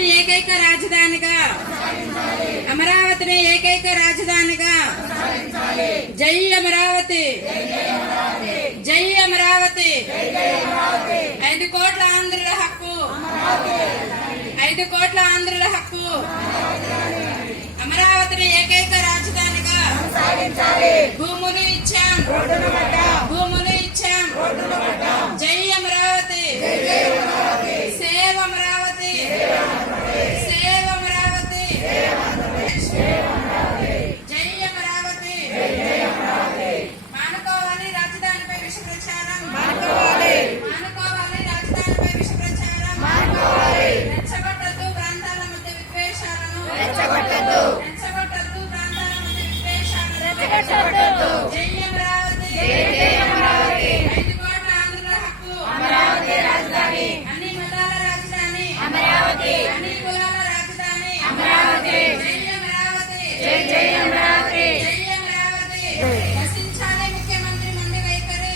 అమరావతిని ఏకైక రాజధానిగా. అమరావతిని ఏకైక రాజధానిగా. జై అమరావతి. జై అమరావతి. ఐదు కోట్ల ఆంధ్రుల హక్కు. ఐదు కోట్ల ఆంధ్రుల హక్కు. అమరావతిని ఏకైక రాజధానిగా. భూములు ఇచ్చాం. భూములు ఇచ్చాం.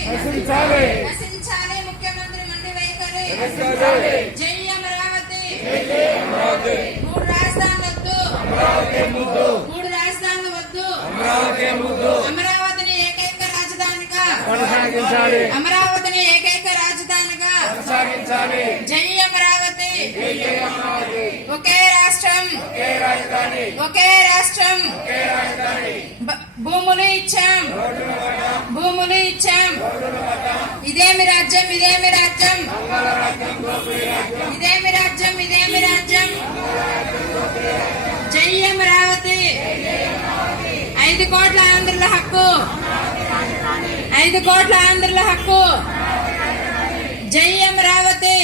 నశించాలి నశించాలి ముఖ్యమంత్రి మండి వైఖరి. నశించాలి జై అమరావతి. అమరావతి. మూడు రాజధానులు వద్దు. అమరావతి ముద్దు. మూడు రాజధానులు వద్దు. అమరావతి ముద్దు. అమరావతిని ఏకైక రాజధానిగా. కొనసాగించాలి. అమరావతిని ఏకైక రాజధానిగా. కొనసాగించాలి. జై అమరావతి. జై జై అమరావతి. ఒకే రాష్ట్రం. ఒకే రాజధాని. ఒకే రాష్ట్రం. ఒకే రాజధాని బ- భూములు ఇచ్చాం భూములు ఇచ్చాం ఇదేమి రాజ్యం ఇదేమి రాజ్యం? ఇదేమి రాజ్యం ఇదేమి రాజ్యం? జై అమరావతి ఐదు కోట్ల ఆంధ్రుల హక్కు. ఐదు కోట్ల ఆంధ్రుల హక్కు. జై అమరావతి